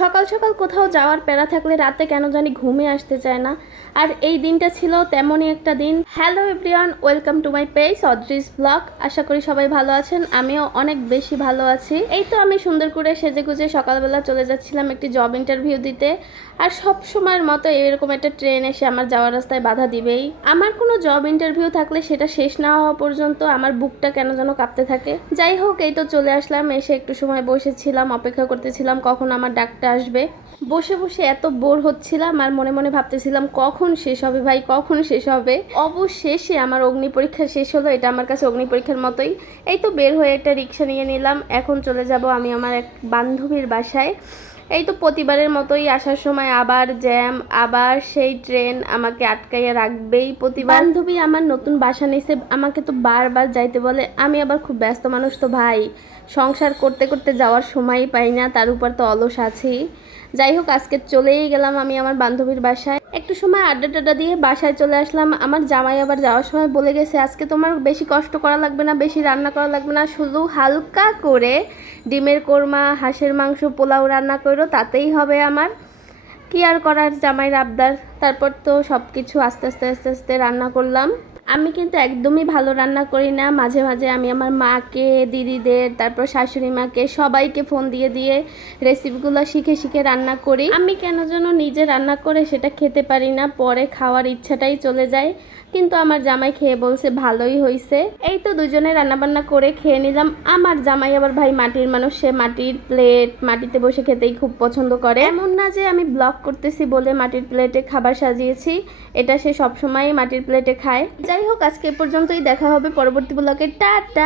সকাল সকাল কোথাও যাওয়ার প্যারা থাকলে রাতে কেন জানি ঘুমে আসতে চায় না। আর এই দিনটা ছিল তেমনই একটা দিন। Hello everyone, welcome to my page Adri's blog. আশা করি সবাই ভালো আছেন, আমিও অনেক বেশি ভালো আছি। এই তো আমি সুন্দর করে সেজেগুজে সকালবেলা চলে যাচ্ছিলাম একটি জব ইন্টারভিউ দিতে। আর সব সময়ের মতো এরকম একটা ট্রেন এসে আমার যাওয়ার রাস্তায় বাধা দিবেই। আমার কোনো জব ইন্টারভিউ থাকলে সেটা শেষ না হওয়া পর্যন্ত আমার বুকটা কেন যেন কাঁপতে থাকে। যাই হোক, এই তো চলে আসলাম, এসে একটু সময় বসেছিলাম, অপেক্ষা করতেছিলাম কখন আমার ডাকটা আসবে। বসে বসে এত বোর হচ্ছিলাম আর মনে মনে ভাবতেছিলাম কখন শেষ হবে ভাই, কখন শেষ হবে। অবশেষে আমার অগ্নি পরীক্ষা শেষ হলো, এটা আমার কাছে অগ্নি পরীক্ষার মতোই। এই তো বের হয়ে একটা রিক্সা নিয়ে নিলাম, এখন চলে যাব আমি আমার এক বান্ধবীর বাসায়। এই তো প্রতিবারের মতোই আসার সময় আবার জ্যাম, আবার সেই ট্রেন আমাকে আটকাইয়া রাখবেই। বান্ধবী আমার নতুন বাসা নিছে, আমাকে তো বারবার যাইতে বলে। আমি আবার খুব ব্যস্ত মানুষ তো ভাই, সংসার করতে করতে যাওয়ার সময়ই পাই না, তার উপর তো অলস আছি। যাই হোক, আজকে চলেই গেলাম আমি আমার বান্ধবীর বাসায়। একটু সময় আড্ডা টাড্ডা দিয়ে বাসায় চলে আসলাম। আমার জামাই আবার যাওয়ার সময় বলে গেছে, আজকে তোমার বেশি কষ্ট করা লাগবে না, বেশি রান্না করা লাগবে না, শুধু হালকা করে ডিমের কোরমা, হাঁসের মাংস, পোলাও রান্না করো, তাতেই হবে আমার। কি আর করার, জামাইয়ের আবদার। তারপর তো সব কিছু আস্তে আস্তে আস্তে আস্তে রান্না করলাম। আমি কিন্তু একদমই ভালো রান্না করি না, মাঝে মাঝে আমি আমার মাকে, দিদিদের, তারপর শাশুড়ি মাকে, সবাইকে ফোন দিয়ে দিয়ে রেসিপিগুলো শিখে শিখে রান্না করি। আমি কেন যেন নিজে রান্না করে সেটা খেতে পারি না, পরে খাওয়ার ইচ্ছাটাই চলে যায়। কিন্তু আমার জামাই খেয়ে বলছে ভালোই হয়েছে। এই তো দুজনে রান্নাবান্না করে খেয়ে নিলাম। আমার জামাই আবার ভাই মাটির মানুষ, সে মাটির প্লেট, মাটিতে বসে খেতেই খুব পছন্দ করে। এমন না যে আমি ব্লগ করতেছি বলে মাটির প্লেটে খাবার সাজিয়েছি, এটা সে সবসময় মাটির প্লেটে খায়। যাই হোক, আজকে এ পর্যন্তই, দেখা হবে পরবর্তী ব্লগে। টাটা।